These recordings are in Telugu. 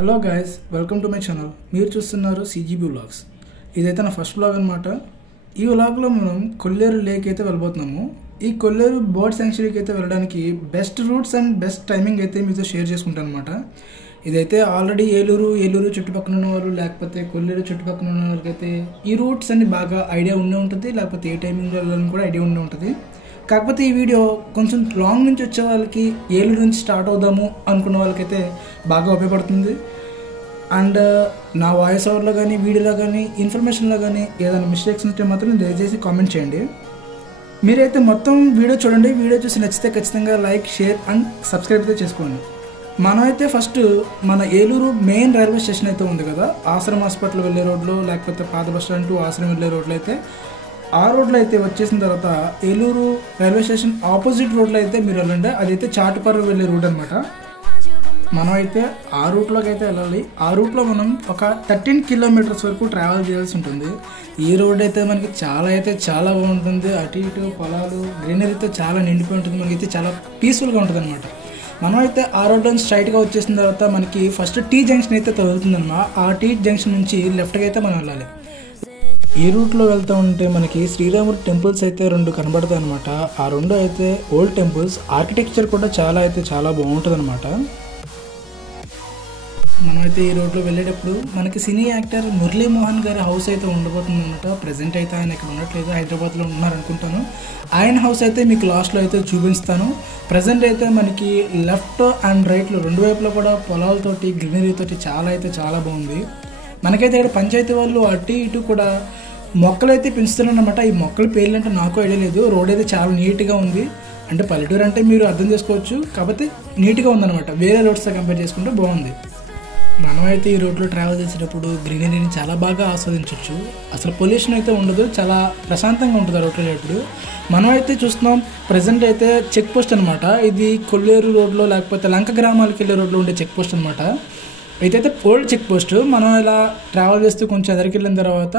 Hello guys, welcome to my channel. మీరు చూస్తున్నారు సిజీబీ వ్లాగ్స్. ఇదైతే నా ఫస్ట్ వ్లాగ్ అనమాట. ఈ వ్లాగ్లో మనం కొల్లేరు లేక్ అయితే వెళ్ళబోతున్నాము. ఈ కొల్లేరు బర్డ్ శాంక్చురీకి అయితే వెళ్ళడానికి best roots and best timing అయితే మీతో షేర్ చేసుకుంటాను అనమాట. ఇదైతే ఆల్రెడీ ఏలూరు చుట్టుపక్కల ఉన్న వాళ్ళు, లేకపోతే కొల్లేరు చుట్టుపక్కల ఉన్న వాళ్ళకైతే ఈ రూట్స్ అన్ని బాగా ఐడియా ఉండే ఉంటుంది, లేకపోతే ఏ టైమింగ్ వెళ్ళాలని కూడా ఐడియా ఉండే ఉంటుంది. కాకపోతే ఈ వీడియో కొంచెం లాంగ్ నుంచి వచ్చే వాళ్ళకి, ఏలూరు నుంచి స్టార్ట్ అవుదాము అనుకున్న వాళ్ళకైతే బాగా ఉపయోగపడుతుంది. అండ్ నా వాయిస్ ఓవర్లో కానీ, వీడియోలో కానీ, ఇన్ఫర్మేషన్లో కానీ ఏదైనా మిస్టేక్స్ ఉంటే మాత్రం దయచేసి కామెంట్ చేయండి. మీరైతే మొత్తం వీడియో చూడండి. వీడియో చూసి నచ్చితే ఖచ్చితంగా లైక్, షేర్ అండ్ సబ్స్క్రైబ్ అయితే చేసుకోండి. మనమైతే ఫస్ట్ మన ఏలూరు మెయిన్ రైల్వే స్టేషన్ అయితే ఉంది కదా, ఆశ్రమ్ హాస్పిటల్ వెళ్ళే రోడ్లో, లేకపోతే పాత బస్ స్టాండ్ టు ఆశ్రమ్ వెళ్ళే రోడ్లో అయితే ఆ రోడ్లో అయితే వచ్చేసిన తర్వాత ఏలూరు రైల్వే స్టేషన్ ఆపోజిట్ రోడ్లో అయితే మీరు వెళ్ళండి. అదైతే చాటుపర్రు వెళ్ళే రూట్ అనమాట. మనం అయితే ఆ రూట్లోకి అయితే వెళ్ళాలి. ఆ రూట్లో మనం ఒక 13 కిలోమీటర్స్ వరకు ట్రావెల్ చేయాల్సి ఉంటుంది. ఈ రోడ్ అయితే మనకి చాలా బాగుంటుంది. అటు ఇటు పొలాలు, గ్రీనరీతో చాలా నిండిపోయి ఉంటుంది. మనకైతే చాలా పీస్ఫుల్గా ఉంటుంది అనమాట. మనం అయితే ఆ రోడ్లో స్ట్రైట్గా వచ్చేసిన తర్వాత మనకి ఫస్ట్ టీ జంక్షన్ అయితే తగులుతుందన్నమాట. ఆ టీ జంక్షన్ నుంచి లెఫ్ట్గా అయితే మనం వెళ్ళాలి. ఈ రూట్లో వెళ్తూ ఉంటే మనకి శ్రీరాముడి టెంపుల్స్ అయితే 2 కనబడతాయి అనమాట. ఆ 2 అయితే ఓల్డ్ టెంపుల్స్. ఆర్కిటెక్చర్ కూడా చాలా బాగుంటుంది అనమాట. మనమైతే ఈ రోడ్లో వెళ్ళేటప్పుడు మనకి సినీ యాక్టర్ మురళీమోహన్ గారి హౌస్ అయితే ఉండబోతుంది అనమాట. ప్రజెంట్ అయితే ఆయన ఇక్కడ ఉండట్లేదు, హైదరాబాద్లో ఉన్నారనుకుంటాను. ఆయన హౌస్ అయితే మీకు లాస్ట్లో అయితే చూపిస్తాను. ప్రజెంట్ అయితే మనకి లెఫ్ట్ అండ్ రైట్లో 2 వైపులో కూడా పొలాలతోటి, గ్రీనరీతోటి చాలా బాగుంది. మనకైతే ఇక్కడ పంచాయతీ వాళ్ళు అటు ఇటు కూడా మొక్కలు అయితే పెంచుతున్నారన్నమాట. ఈ మొక్కల పేర్లు అంటే నాకు ఐడియా లేదు. రోడ్ అయితే చాలా నీట్గా ఉంది. అంటే పల్లెటూరు అంటే మీరు అర్థం చేసుకోవచ్చు, కాకపోతే నీట్గా ఉందన్నమాట. వేరే రోడ్స్తో కంపేర్ చేసుకుంటే బాగుంది. మనమైతే ఈ రోడ్లో ట్రావెల్ చేసేటప్పుడు గ్రీనరీని చాలా బాగా ఆస్వాదించవచ్చు. అసలు పొల్యూషన్ అయితే ఉండదు, చాలా ప్రశాంతంగా ఉంటుంది ఆ రోడ్లో వెళ్ళేటప్పుడు. మనం అయితే చూస్తున్నాం ప్రజెంట్ అయితే చెక్ పోస్ట్ అనమాట. ఇది కొల్లేరు రోడ్లో, లేకపోతే లంక గ్రామాలకు వెళ్ళే రోడ్లో ఉండే చెక్ పోస్ట్ అనమాట. ఇదైతే ఓల్డ్ చెక్ పోస్ట్. మనం ఇలా ట్రావెల్ చేస్తూ కొంచెం ఎదరికి వెళ్ళిన తర్వాత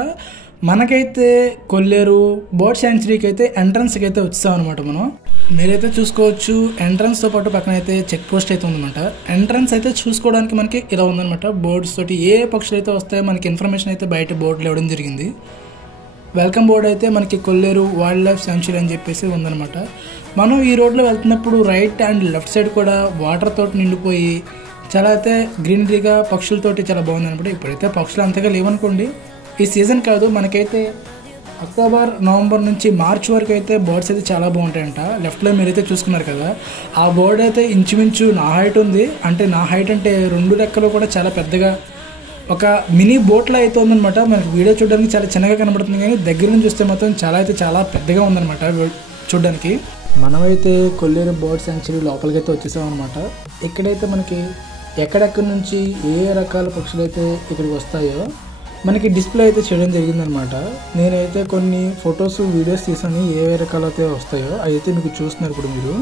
మనకైతే కొల్లేరు బర్డ్ శాంక్చురీకి అయితే ఎంట్రన్స్కి అయితే వచ్చాం అనమాట. మనం మీరైతే చూసుకోవచ్చు, ఎంట్రన్స్తో పాటు పక్కన అయితే చెక్ పోస్ట్ అయితే ఉందన్నమాట. ఎంట్రన్స్ అయితే చూసుకోవడానికి మనకి ఇలా ఉందన్నమాట. బోర్డ్స్ తోటి ఏ పక్షులు అయితే వస్తాయో మనకి ఇన్ఫర్మేషన్ అయితే బయట బోర్డులో ఇవ్వడం జరిగింది. వెల్కమ్ బోర్డ్ అయితే మనకి కొల్లేరు వైల్డ్ లైఫ్ శాంక్చురీ అని చెప్పేసి ఉందన్నమాట. మనం ఈ రోడ్లో వెళ్తున్నప్పుడు రైట్ అండ్ లెఫ్ట్ సైడ్ కూడా వాటర్ తోటి నిండిపోయి చాలా అయితే గ్రీనరీగా, పక్షులతోటి చాలా బాగుంది అనమాట. ఇప్పుడైతే పక్షులు అంతగా లేవనుకోండి, ఈ సీజన్ కాదు. మనకైతే అక్టోబర్, నవంబర్ నుంచి మార్చ్ వరకు అయితే బర్డ్స్ అయితే చాలా బాగుంటాయంట. లెఫ్ట్లో మీరైతే చూసుకున్నారు కదా, ఆ బర్డ్ అయితే ఇంచుమించు నా హైట్ ఉంది. అంటే నా హైట్ అంటే 2 రెక్కలు కూడా చాలా పెద్దగా, ఒక మినీ బోట్లో అయితే ఉందన్నమాట. మనకి వీడియో చూడడానికి చాలా చిన్నగా కనబడుతుంది, కానీ దగ్గర నుంచి చూస్తే మాత్రం చాలా పెద్దగా ఉందన్నమాట చూడడానికి. మనమైతే కొల్లేరు బర్డ్ శాంక్చురీ లోపలికైతే వచ్చేసాం అనమాట. ఇక్కడైతే మనకి ఎక్కడెక్కడి నుంచి ఏ రకాల పక్షులు అయితే ఇక్కడికి వస్తాయో మనకి డిస్ప్లే అయితే చేయడం జరిగిందనమాట. నేనైతే కొన్ని ఫొటోస్, వీడియోస్ తీసాను. ఏ రకాలు అయితే వస్తాయో అయితే మీకు చూస్తున్నారు ఇప్పుడు మీరు.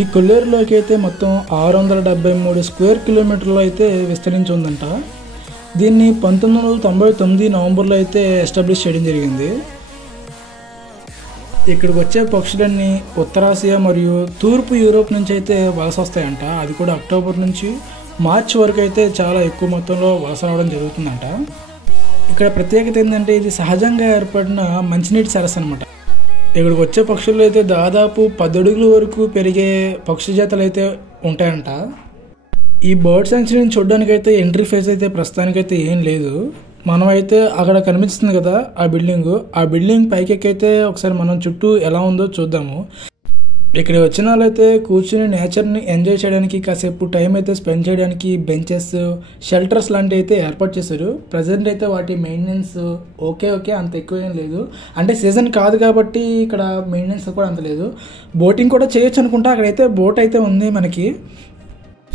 ఈ కొల్లేరులోకి అయితే మొత్తం 673 స్క్వేర్ కిలోమీటర్లు అయితే విస్తరించి ఉందంట. దీన్ని 1999 నవంబర్లో అయితే ఎస్టాబ్లిష్ చేయడం జరిగింది. ఇక్కడికి వచ్చే పక్షులన్నీ ఉత్తరాసియా మరియు తూర్పు యూరోప్ నుంచి అయితే వలస వస్తాయంట. అది కూడా అక్టోబర్ నుంచి మార్చ్ వరకు అయితే చాలా ఎక్కువ మొత్తంలో వలస రావడం జరుగుతుందంట. ఇక్కడ ప్రత్యేకత ఏంటంటే ఇది సహజంగా ఏర్పడిన మంచినీటి సరస్సు అనమాట. ఇక్కడికి వచ్చే పక్షులు అయితే దాదాపు 10 అడుగుల వరకు పెరిగే పక్షి జాతులు అయితే ఉంటాయంట. ఈ బర్డ్ శాంక్చురీని చూడడానికి అయితే ఎంట్రీ ఫీజు అయితే ప్రస్తుతానికైతే ఏం లేదు. మనమైతే అక్కడ కనిపిస్తుంది కదా ఆ బిల్డింగ్ పైకెక్కైతే ఒకసారి మనం చుట్టూ ఎలా ఉందో చూద్దాము. ఇక్కడ వచ్చిన వాళ్ళైతే కూర్చుని నేచర్ని ఎంజాయ్ చేయడానికి, కాసేపు టైం అయితే స్పెండ్ చేయడానికి బెంచెస్, షెల్టర్స్ లాంటివి అయితే ఏర్పాటు చేశారు. ప్రజెంట్ అయితే వాటి మెయింటెనెన్స్ ఓకే అంత ఎక్కువ ఏం లేదు. అంటే సీజన్ కాదు కాబట్టి ఇక్కడ మెయింటెనెన్స్ కూడా అంత లేదు. బోటింగ్ కూడా చేయొచ్చు అనుకుంటా. అక్కడైతే బోట్ అయితే ఉంది మనకి.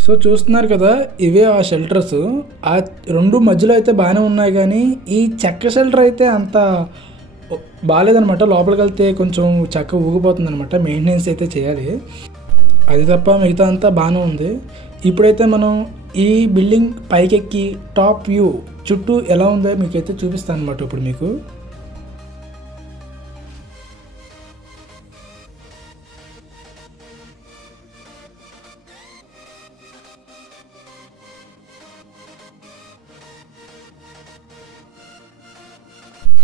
సో చూస్తున్నారు కదా, ఇవే ఆ షెల్టర్స్. ఆ 2 మధ్యలో అయితే బాగానే ఉన్నాయి, కానీ ఈ చెక్క షెల్టర్ అయితే అంత బాగాలేదనమాట. లోపలికి వెళ్తే కొంచెం చెక్క ఊగిపోతుంది అనమాట. మెయింటెనెన్స్ అయితే చేయాలి. అది తప్ప మిగతా అంతా బాగానే ఉంది. ఇప్పుడైతే మనం ఈ బిల్డింగ్ పైకెక్కి టాప్ వ్యూ చుట్టూ ఎలా ఉందో మీకైతే చూపిస్తాను అనమాట ఇప్పుడు మీకు.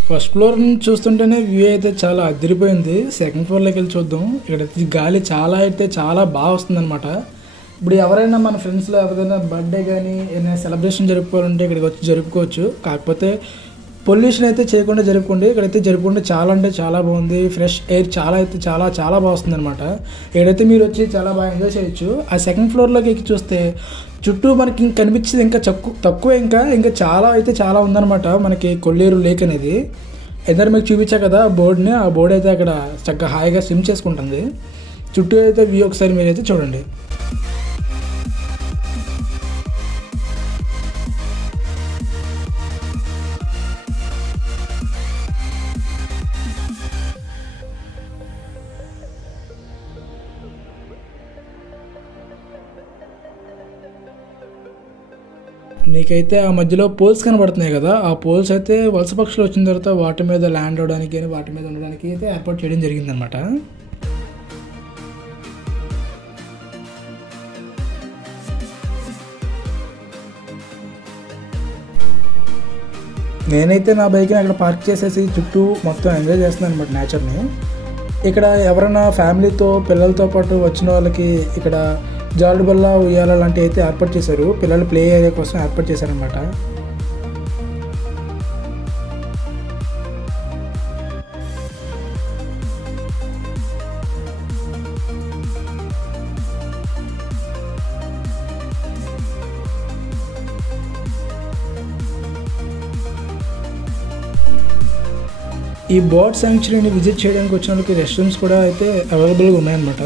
ఫస్ట్ ఫ్లోర్ నుంచి చూస్తుంటేనే వ్యూ అయితే చాలా అదిరిపోయింది. సెకండ్ ఫ్లోర్లోకి వెళ్ళి చూద్దాం. ఇక్కడ గాలి చాలా బాగా వస్తుందన్నమాట. ఇప్పుడు ఎవరైనా మన ఫ్రెండ్స్లో ఎవరైనా బర్త్డే కానీ ఏదైనా సెలబ్రేషన్ జరుపుకోవాలంటే ఇక్కడికి వచ్చి జరుపుకోవచ్చు. కాకపోతే పొల్యూషన్ అయితే చేయకుండా జరుపుకోండి. ఇక్కడైతే జరుపుకుంటే చాలా అంటే చాలా బాగుంది. ఫ్రెష్ ఎయిర్ చాలా బాగా వస్తుంది అనమాట. ఇక్కడైతే మీరు వచ్చి చాలా బాగా ఎంజాయ్ చేయొచ్చు. ఆ సెకండ్ ఫ్లోర్లోకి ఎక్కి చూస్తే చుట్టూ మనకి ఇంక కనిపించేది ఇంకా తక్కువ ఇంకా చాలా ఉందన్నమాట. మనకి కొల్లేరు లేక్ అనేది ఎదురు మీకు చూపించా కదా బోర్డుని. ఆ బోర్డు అయితే అక్కడ చక్కగా హాయిగా స్విమ్ చేసుకుంటుంది. చుట్టూ అయితే వ్యూ ఒకసారి మీరైతే చూడండి. నీకైతే ఆ మధ్యలో పోల్స్ కనబడుతున్నాయి కదా, ఆ పోల్స్ అయితే వలస పక్షులు వచ్చిన తర్వాత వాటి మీద ల్యాండ్ అవడానికి కానీ వాటి మీద ఉండడానికి అయితే ఏర్పాటు చేయడం జరిగిందనమాట. నేనైతే నా బైక్ని అక్కడ పార్క్ చేసేసి చుట్టూ మొత్తం ఎంజాయ్ చేస్తున్నాను అనమాట నేచర్ని. ఇక్కడ ఎవరైనా ఫ్యామిలీతో పిల్లలతో పాటు వచ్చిన వాళ్ళకి ఇక్కడ జారుడు బల్ల ఉయ్యాల లాంటివి అయితే ఏర్పాటు చేశారు. పిల్లలు ప్లే ఏరియా కోసం ఏర్పాటు చేశారనమాట. ఈ బర్డ్ శాంక్చురీని విజిట్ చేయడానికి వచ్చిన వాళ్ళకి రెస్ట్ రూమ్స్ కూడా అయితే అవైలబుల్గా ఉన్నాయన్నమాట.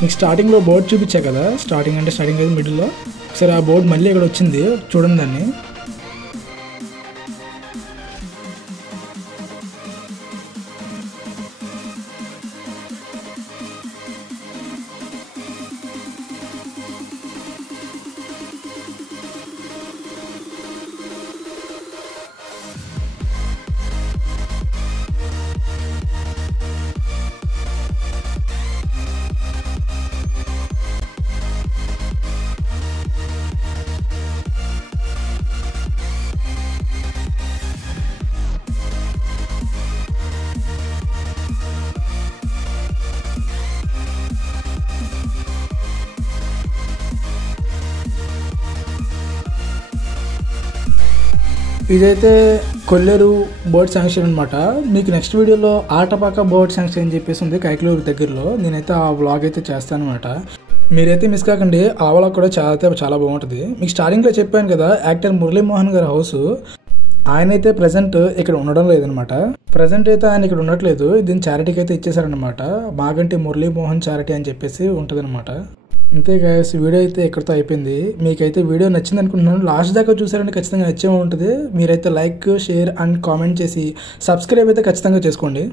మీకు స్టార్టింగ్లో బోర్డు చూపించా కదా, స్టార్టింగ్ అయితే మిడిల్లో ఒకసారి ఆ బోర్డు మళ్ళీ ఇక్కడ వచ్చింది చూడండి దాన్ని. ఇదైతే కొల్లేరు బర్డ్ శాంక్చురీ అనమాట. మీకు నెక్స్ట్ వీడియోలో ఆటపాక బర్డ్ శాంక్చురీ అని చెప్పేసి ఉంది కైకలూరు దగ్గరలో. నేనైతే ఆ వ్లాగ్ అయితే చేస్తాను అనమాట. మీరైతే మిస్ కాకండి. ఆ వ్లాగ్ కూడా చాలా బాగుంటుంది. మీకు స్టార్టింగ్లో చెప్పాను కదా యాక్టర్ మురళీమోహన్ గారి హౌస్, ఆయన అయితే ప్రజెంట్ ఇక్కడ ఉండడం లేదనమాట. ప్రజెంట్ అయితే ఆయన ఇక్కడ ఉండట్లేదు. దీన్ని చారిటీకి అయితే ఇచ్చేసారనమాట. మాగంటి మురళీమోహన్ చారిటీ అని చెప్పేసి ఉంటుంది అనమాట. అంతే గాయస్, వీడియో అయితే ఎక్కడితో అయిపోయింది. మీకైతే వీడియో నచ్చింది అనుకుంటున్నాను. లాస్ట్ దాకా చూసారంటే ఖచ్చితంగా నచ్చే ఉంటుంది. మీరైతే లైక్, షేర్ అండ్ కామెంట్ చేసి సబ్స్క్రైబ్ అయితే ఖచ్చితంగా చేసుకోండి.